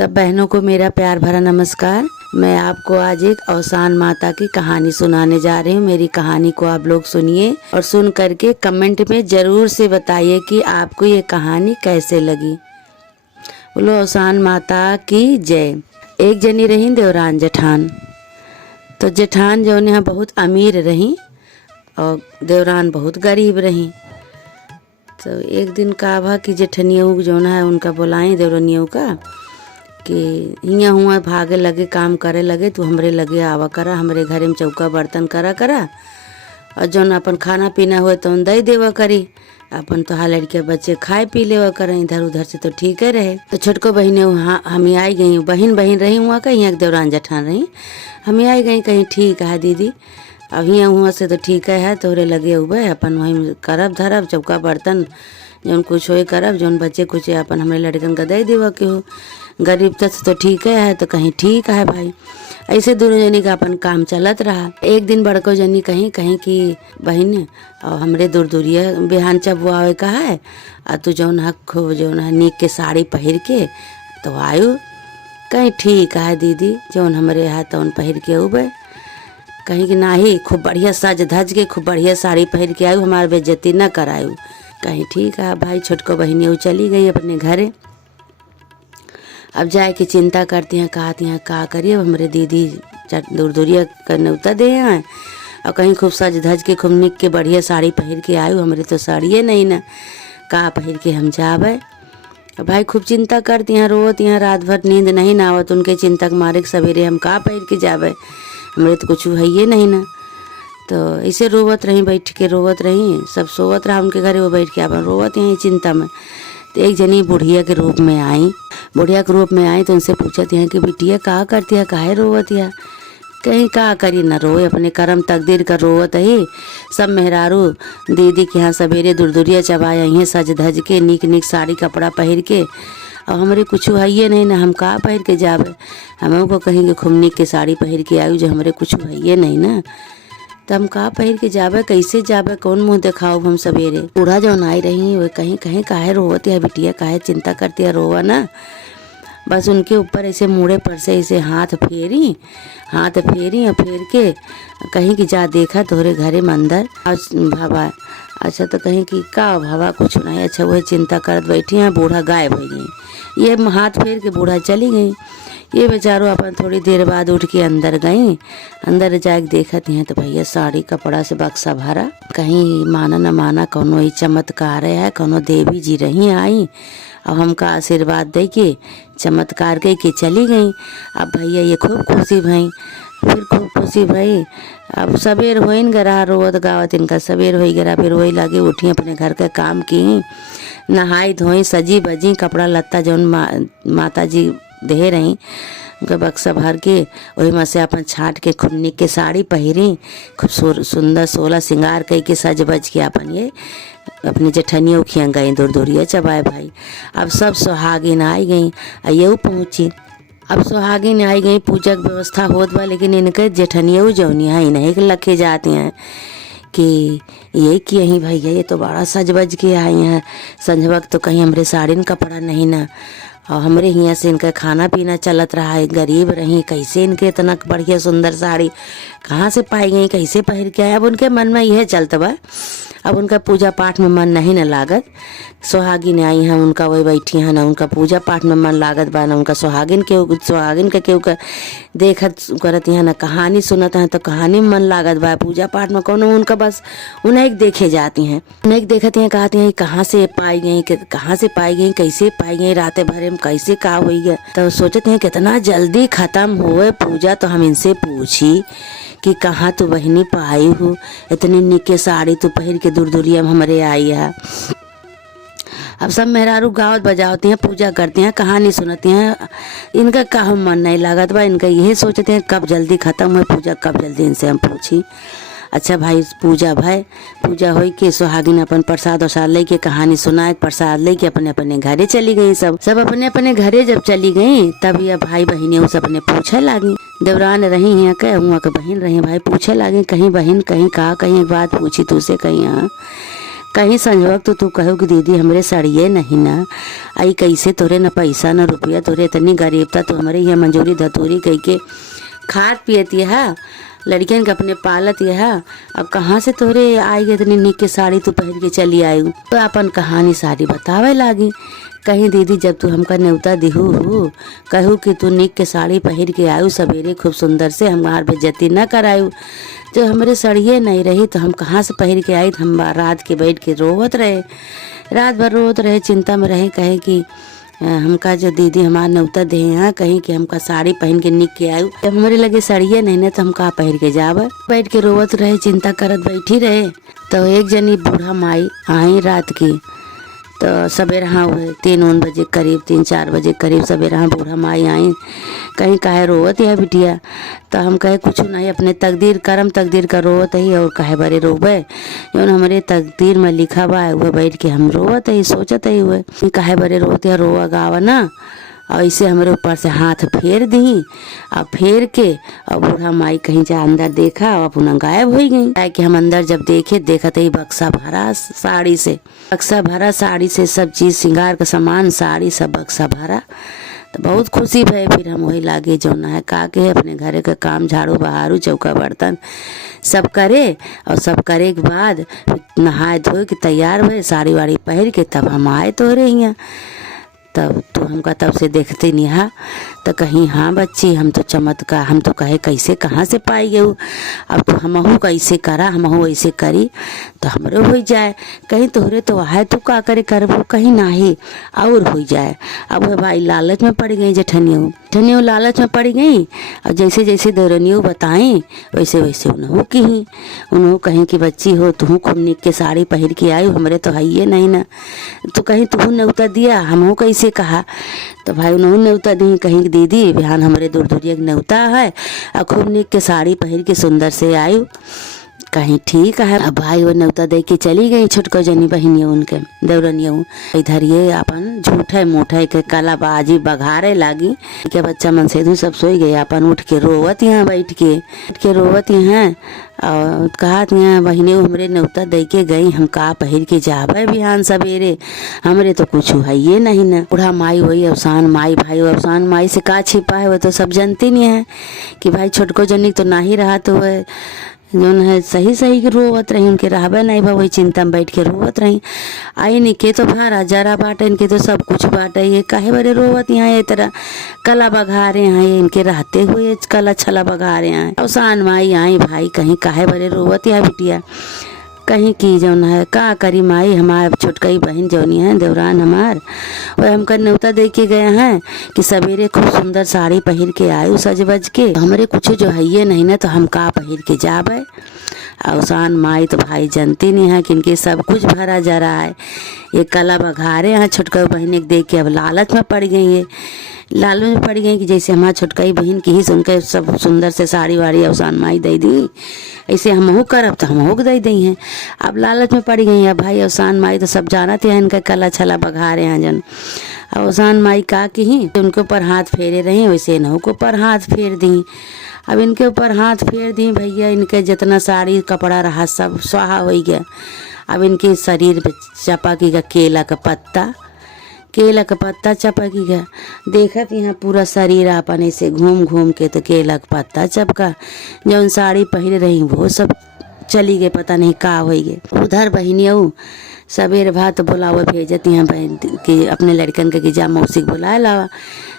सब बहनों को मेरा प्यार भरा नमस्कार। मैं आपको आज एक औसान माता की कहानी सुनाने जा रही हूँ। मेरी कहानी को आप लोग सुनिए और सुन करके कमेंट में जरूर से बताइए कि आपको ये कहानी कैसे लगी। बोलो औसान माता की जय। एक जनी रही देवरान जेठान। तो जेठान जो है बहुत अमीर रही और देवरान बहुत गरीब रही। तो एक दिन का भा कि जेठनियों जो है उनका बुलाई देवरनियों का कि हियाँ हुआ भागे लगे काम करे लगे, तू हमरे लगे आवा करा, हमरे घरे में चौका बर्तन करा करा और जौन अपन खाना पीना हुए तो दे देवा करी, अपन तो हाल लड़के बच्चे खाए पी लेवा करें इधर उधर से तो ठीक है रहे। तो छोटको बहने वहाँ हम आई गई, बहन रही वहाँ कहीं यहाँ देवरान जेठान रही, हम आई गई कहीं ठीक है दीदी अब यहाँ हुआ से तो ठीक है तोहरे लगे हुए अपन वहीं करब धरब चौका बर्तन जौन कुछ हो करब, जौन बच्चे कुछ अपन हमारे लड़कन का दे देवा के हो, गरीब तक तो ठीक है तो कहीं ठीक है भाई। ऐसे दोनों जनी का अपन काम चलत रहा। एक दिन बड़को जनी कहीं की बहन और हमरे दूर दूरिया बिहान चबुआवे का है और तू जौन है खूब जौन है नीक के साड़ी पहिर के तो आयु कहीं ठीक है दीदी जौन हमरे है तौन पहिर के उबे, कहीं कि नाही खूब बढ़िया सज धज के खूब बढ़िया साड़ी पहिर के आयु, हमारे बेइज्जती न करायु। कहीं ठीक है भाई। छोटको बहनी चली गई अपने घरे। अब जाए की चिंता करती हैं कहती हैं का करिए हमारे दीदी दूर दूरिया करने उतर दे हैं और कहीं खूब सज धज के खूब निक के बढ़िया साड़ी पहिर के आयु, हमारे तो साड़िए नहीं ना का पहिर के हम जावे। भाई खूब चिंता करती हैं रोती हैं, रात भर नींद नहीं ना आवत उनके चिंता के मारे सवेरे हम का पहिर के जावे, हमारे तो कुछ है ये नहीं ना। तो ऐसे रोवत रही, बैठ के रोवत रही, सब सोवत रहा उनके घरे, वो बैठ के अपन रोवत यहीं चिंता में। तो एक जनी बुढ़िया के रूप में आई, बुढ़िया के रूप में आई तो उनसे पूछती हैं कि बिटिया का करती है काहे रोवत या, कहीं का करी न रोए, अपने कर्म तकदीर का रोवत ही। सब मेहरारू दीदी के यहाँ सवेरे दूरदूरिया चबाया यहीं सज धज के नीक नीक साड़ी कपड़ा पहिर के, और हमारे कुछ है ये नहीं ना हम का पहिर के जावे, हमको कहेंगे खूब नीक के साड़ी पहिर के आयु जो हमारे कुछ है ये नहीं ना, तो हम का पहिर के जावे कैसे जावे, कौन मुँह दिखाओ हम सवेरे। बूढ़ा जौन आई रही वो कहीं काहे रोवती है बिटिया, काहे चिंता करती है रोवा ना। बस उनके ऊपर ऐसे मुड़े पर से ऐसे हाथ फेरी और फेर के कहीं की जा देखा तोहरे घरे में अंदर भावा। अच्छा तो कहीं की का भावा कुछ नहीं, अच्छा वही चिंता करत बैठी हैं, बूढ़ा गायब हो गई। ये हाथ फेर के बूढ़ा चली गई। ये बेचारो अपन थोड़ी देर बाद उठ के अंदर गई, अंदर जाके देखती हैं तो भैया साड़ी कपड़ा से बक्सा भरा, कहीं माना न माना कोनो ही चमत्कार है, कोनो देवी जी रही आई और हमका आशीर्वाद दे के चमत्कार के चली गई। अब भैया ये खूब खुशी भई, फिर खूब खुशी भई। अब सवेर हो गरा रोवत गावत इनका सवेर हो गरा, फिर वही लगे उठी अपने घर के काम की, नहाई धोई सजी बजी कपड़ा लत्ता जौन माता जी दे रही उनका बक्सा भर के वही में से अपन छाट के खूब निक के साड़ी पहिरी, खूब सुंदर सोलह श्रृंगार कई के सज बज के अपन ये अपनी जेठनियों खिया गई दूर दूरिया चबाए भाई। अब सब सुहागिन आई गई, ये पहुँची। अब सुहागिन आई गई, पूजा की व्यवस्था होत बा, लेकिन इनके जेठनियों जौनी है इन्हें लखे जाते हैं कि ये कि यही भैया ये तो बड़ा सज बज के आई हैं, संझवक तो कहीं हमरे साड़ीन कपड़ा नहीं ना, और हमरे यहाँ से इनका खाना पीना चलत रहा है, गरीब रही कैसे इनके इतना बढ़िया सुंदर साड़ी कहाँ से पाई गई, कैसे पहिर के आए। अब उनके मन में यह चलता बा, अब उनका पूजा पाठ में मन नहीं न लागत। सुहागिन आई हैं उनका वही बैठी हैं ना, उनका पूजा पाठ में मन लागत बा ना, उनका सुहागिन के केहू का देखत करत हैं ना, कहानी सुनत हैं तो कहानी में मन लागत बा, पूजा पाठ में कौन उनका बस उन्हें देखे जाती हैं, उन्हें देखती हैं कहती हैं कहाँ से पाई गई, कैसे पाई गई, रात भरे में कैसे का हुई है। तो सोचते हैं कितना जल्दी खत्म हुए पूजा, तो हम इनसे पूछी कि कहाँ तू बहनी पाई हूँ, इतनी निके साड़ी तू पहिर के दूर दूरिया में हमारे आई है। अब सब मेहरारू गावत बजावती हैं, पूजा करती हैं, कहानी सुनती हैं, इनका कहाँ मन नहीं लागत बा, इनका यही सोचते हैं कब जल्दी खत्म हो पूजा, कब जल्दी इनसे हम पूछी। अच्छा भाई पूजा हो के सुहागिन अपन प्रसाद वरसाद ले के कहानी सुनाए, प्रसाद ले के अपने अपने घरे चली गई। सब अपने अपने घरे जब चली गई तब यह भाई बहनियों से अपने पूछे लागी, देवरान रही हैं क्या वहाँ के बहन रही भाई, पूछे लागी कहीं बहन कहीं का, कहीं एक बात पूछी तुझसे कहीं यहाँ कहीं संजोग तो तू कहो कि दीदी हमरे सड़िए नहीं ना, आई कैसे तोरे न पैसा न रुपया, तोरे इतनी गरीबता तो हमारे यहाँ मंजूरी धतूरी कह के खात पियती है, लड़कियन के अपने पालत यह। अब कहाँ से तोरे आई गए इतनी निक के साड़ी तू पहन के चली आई। तो अपन कहानी सारी बतावे लागी। कहीं दीदी जब तू हमका न्योता दिहू हूँ, कहू कि तू निक के साड़ी पहन के आयु सवेरे खूब सुंदर से, हमार बेइज्जती न करायू। जो हमरे सड़िए नहीं रही तो हम कहाँ से पहन के आई। हम रात के बैठ के रोवत रहे, रात भर रोवत रहे, चिंता में रहे। कहे कि हमका जो दीदी हमार न्योता दे हैं, कहीं कि हमका साड़ी पहन के निक के आयु। जब हमारे लगे सड़िए नहीं न तो हम कहाँ पहन के जाब। बैठ के रोवत रहे, चिंता करत बैठी रहे। तो एक जनी बूढ़ा माई आई रात की, तो सवेरे हाँ हुए 3-4 बजे करीब, 3-4 बजे करीब सवेरे हाँ बूढ़ा माई आई। कहीं काहे रोवत है बिटिया। तो हम कहे कुछ नहीं, अपने तकदीर करम तकदीर का रोवत ही, और काहे बारे रोबे, जो हमारे तकदीर में लिखा बा वह बैठ के हम रोवत ही, सोचत ही हुए काहे बारे रोवत है, रोवा गावा ना। और ऐसे हमारे ऊपर से हाथ फेर दी, और फेर के और बूढ़ा माई कहीं जा अंदर देखा और अपना गायब हो गई। कि हम अंदर जब देखे, देखा तो बक्सा भरा साड़ी से, बक्सा भरा साड़ी से, सब चीज श्रृंगार का सामान, साड़ी सब बक्सा भरा। तो बहुत खुशी भई। फिर हम वही लागे जो है का के अपने घरे का काम, झाड़ू बहारू चौका बर्तन सब करे, और सब करे के बाद नहाए धोए के तैयार हुए, साड़ी वाड़ी पहन के तब हम आए तोरे यहाँ। तब तो हमका तब से देखते नहीं हा। तो कहीं हाँ बच्ची हम तो चमत्कार, हम तो कहे कैसे कहाँ से पाई गए। अब तो हमहू कैसे करा, हमहू ऐसे करी तो हमरो हो जाए। कहीं तोहरे तो आए तो का करे करबो, कहीं नाही और हो जाए। अब वह भाई लालच में पड़ गई, जेठनियों लालच में पड़ गई। और जैसे जैसे देवरनियों बताएं वैसे वैसे उन्हों कहीं की बच्ची हो तू खूब निक के साड़ी पहन के आई, हमरे तो है नहीं ना। तो कहीं तू न्योता दिया, हमहू कैसे कहा। तो भाई उन्होंने न्योता दी, कहीं दीदी बिहान हमारे दूर दूरिया न्योता है, और खूब निक के साड़ी पहन के सुंदर से आयु। कहीं ठीक है। अब भाई वो न्योता दे के चली गई, छुटको जनी बहनियों उनके देवरनियों। इधर ये अपन झूठे मूठे के कलाबाजी बघारे लागी के बच्चा मन से सब सोई गए। अपन उठ के रोवत यहाँ बैठ के रोवत यहाँ, और कहा यहाँ बहनियों हमरे न्योता दे के गई, हम का पहन के जाबे बिहान सवेरे, हमरे तो कुछ है ये नहीं ना। बूढ़ा माई वही अवसान माई, भाई अवसान माई से का छिपा है, वो तो सब जानती नहीं है कि भाई छोटको जनी तो नहीं रहा। तो वह जो है सही सही के रोवत रही, उनके रहबे नहीं भा, वही चिंता में बैठ के रोवत रही। आई निके तो भारा जरा बाटे, इनके तो सब कुछ बाटे, ये काहे बड़े रोवत यहाँ ये तरह कला बघारे हैं, ये इनके रहते हुए कला छला बघारे हैं। अवसान माई आई भाई, कहीं काहे बड़े रोवत यहाँ बिटिया। कहीं की जौन है का करी माई, हमार छोटकई बहन जौनी है देवरान हमार, वह हमका न्योता दे के गए हैं कि सवेरे खूब सुंदर साड़ी पहन के आयु सज बज के। हमरे कुछ जो है ये नहीं ना, तो हम का पहन के जाबे। अवसान माई तो भाई जानती नहीं है कि इनके सब कुछ भरा जा रहा है। ये कला बघारे हैं छोटकई बहन के देख के, अब लालच में पड़ गई है, लालच में पड़ गई कि जैसे हमारा छोटकई बहन की ही सुनकर सब सुंदर से साड़ी वाड़ी अवसान माई दे दी, ऐसे हमहू करब तो हमहू दे दी हैं। अब लालच में पड़ गई है भाई। अवसान माई तो सब जानते हैं इनका कला छला बघारे हैं जन। अवसान माई का की ही उनके ऊपर हाथ फेरे रही, वैसे इन्हों के ऊपर हाथ फेर दी। अब इनके ऊपर हाथ फेर दी भैया, इनके जितना साड़ी कपड़ा रहा सब स्वाहा हो गया। अब इनके शरीर पे चपकी का केला का पत्ता चपकी गया। देखत यहाँ पूरा शरीर अपन ऐसे घूम घूम के, तो केला का पत्ता चपका। जौन साड़ी पहन रही वो सब चली गए, पता नहीं का हो गए। उधर बहनियों सवेरे भात बोलावे भेजत यहाँ बहन कि अपने लड़कन के कि जा मौसी को बुला लावा,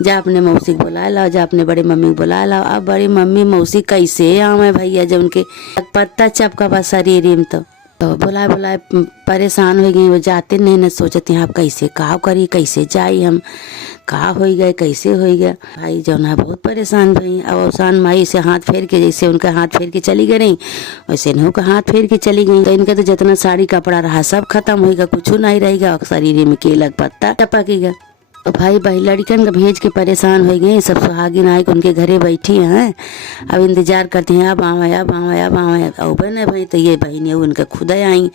जा अपने मौसी को बुला लाओ, जा अपने बड़ी मम्मी को बुला लाओ। अब बड़ी मम्मी मौसी कैसे आवे भैया, जब उनके पत्ता चपका बा शरीर में। तो बुलाए परेशान हो गई, वो जाते नहीं न सोचते हैं आप कैसे का करी, कैसे जाई, हम का हो गए, कैसे हो गया। भाई जो है बहुत परेशान भई। अब अवसान माई से हाथ फेर के, जैसे उनका हाथ फेर के चली गई वैसे इन्हों का हाथ फेर के चली गई। तो इनका तो जितना साड़ी कपड़ा रहा सब खत्म होगा, कुछ नहीं रहेगा, शरीर में केला पत्ता टपकेगा। तो भाई लड़कन का भेज के परेशान हो गए, सब सुहागिन आए के उनके घरे बैठी हैं, अब इंतजार करते हैं अब आवे अब आवे अब आवे। अब न भाई तो ये बहन उनके खुद आई,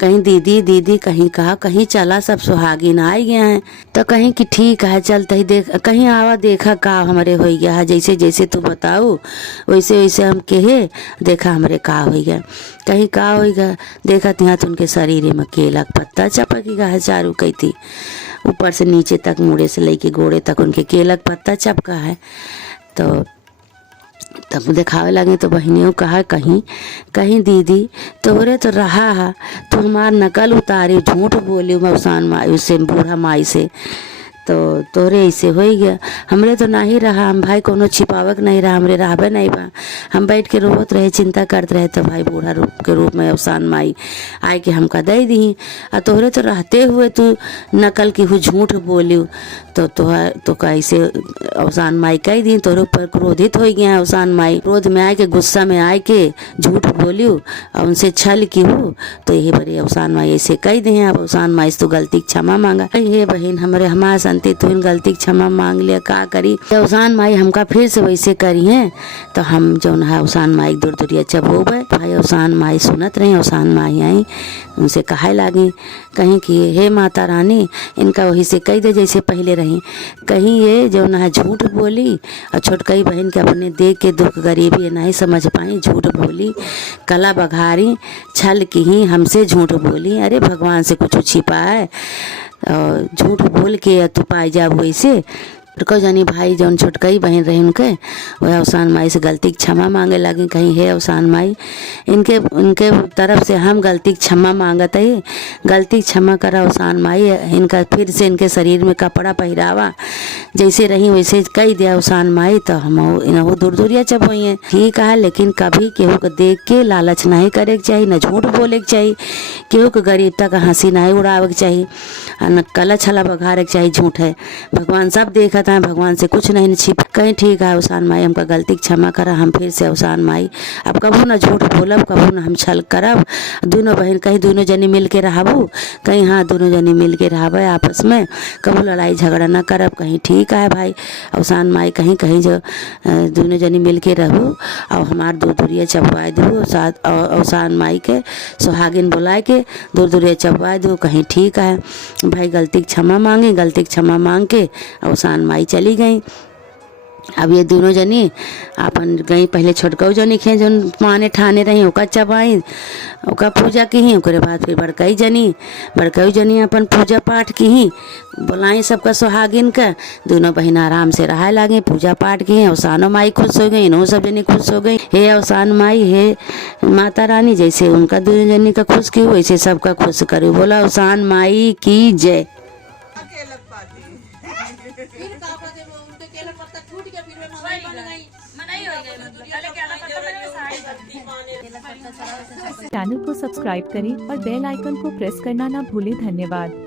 कहीं दीदी दीदी कहीं कहा, कहीं चला सब सुहागिन आ गए हैं, तो कहीं कि ठीक है चलते ही देख, कहीं आवा देखा का हमारे हो गया है, जैसे जैसे तू बताऊ वैसे वैसे हम कहे देखा हमारे का हो गया, कहीं का हो गया देखा यहाँ तो उनके शरीर में केला का पत्ता चपक गया है, चारू कही थी ऊपर से नीचे तक, मुड़े से लेके गोड़े तक उनके केला का पत्ता चपका है। तो तब दिखावे लगे तो बहनियों कहा कहीं कहीं दीदी तोरे तो रहा है, तो हमार नकल उतारी, झूठ बोली मौसान माई उससे, बूढ़ा माई से, तो तोरे ऐसे हो ही गया, हमरे तो नहीं रहा, हम भाई कोनो छिपावक नहीं रहा, हमरे रहबे नहीं बा, हम बैठ के रोवत रहे चिंता करते रहे, तो भाई बूढ़ा रूप के रूप में अवसान माई आए के हमका दे दी, और तोहरे तो रहते हुए तू नकल की हूँ झूठ बोली, तो कैसे अवसान माई कह दी, तोरे ऊपर क्रोधित हो गया अवसान माई, क्रोध में आए के गुस्सा में आए के झूठ बोली और उनसे छल की हूँ, तो यही बड़ी अवसान माई ऐसे कह दी है। अब अवसान माई से तो गलती क्षमा मांगा, हे बहन हमारे संती तू इन गलती क्षमा मांग लिया, का करी अवसान माई हमका फिर से वैसे करी है, तो हम जो है अवसान माई दूर दूरिया चब हो गए। भाई अवसान माई सुनत रही, अवसान माई आई उनसे कहे लागी कहीं कि हे माता रानी इनका वही से कह दे जैसे पहले रही, कहीं ये जो है झूठ बोली और छोटकई बहन के अपने देख के दुख गरीबी नहीं समझ पाई, झूठ बोली कला बघारी छल की ही हमसे झूठ बोली, अरे भगवान से कुछ छिपा है और झूठ बोल के तू पाई जा वैसे। को जानी भाई जौन छोटकई बहन रहे उनके वह अवसान माई से गलती क्षमा मांगे लगी, कहीं हे अवसान माई इनके तरफ से हम गलती क्षमा मांगत है, गलती क्षमा करा अवसान माई, इनका फिर से इनके शरीर में कपड़ा पहरावा जैसे रही वैसे कही दिया अवसान माई, तो हम इन्हों दूर दूरिया चब हुई हैं ठीक है, लेकिन कभी केहू को देख के लालच नहीं करे के चाहिए, न झूठ बोले के चाहिए, केहू को गरीब तक हंसी नहीं उड़ावे के चाहिए, न कला छला बघारे के चाहिए, झूठ है भगवान सब देखा है, भगवान से कुछ नहीं छिप, कहीं ठीक है अवसान माई हमका गलती क्षमा करा, हम फिर से अवसान माई अब कभू न झूठ बोलब, कभू न हम छल करब, दोनों बहन कहीं दोनों जनी मिल के रहबू, कहीं हाँ दोनों जनी मिल के रहब आपस में, कभू लड़ाई झगड़ा न करब, कहीं ठीक है भाई अवसान माई कहीं कहीं जो दोनों जनी मिल के रहू और हमार दूर दूरिया चबवाए दू, साथ अवसान माई के सुहागिन बुलाए के दूर दूरिया चबवाए दू, कहीं ठीक है भाई गलती क्षमा मांगे, गलती क्षमा मांग के अवसान माई चली गई। अब ये दोनों जनी अपन गई, पहले छोटकऊ जनी खे जो माने ठाने रही ओका चबाई ओका पूजा की ही, ओकरे बाद फिर बड़कई जनी अपन पूजा पाठ की ही, बुलाई सबका सुहागिन का, दोनों बहन आराम से रहा लागे पूजा पाठ की, अवसानो माई खुश हो गई, इन्हों सब जनी खुश हो गई, हे अवसान माई हे माता रानी जैसे उनका दोनों जनी का खुश की वैसे सबका खुश करो, बोला अवसान माई की जय। चैनल को सब्सक्राइब करें और बेल आइकन को प्रेस करना ना भूलें। धन्यवाद।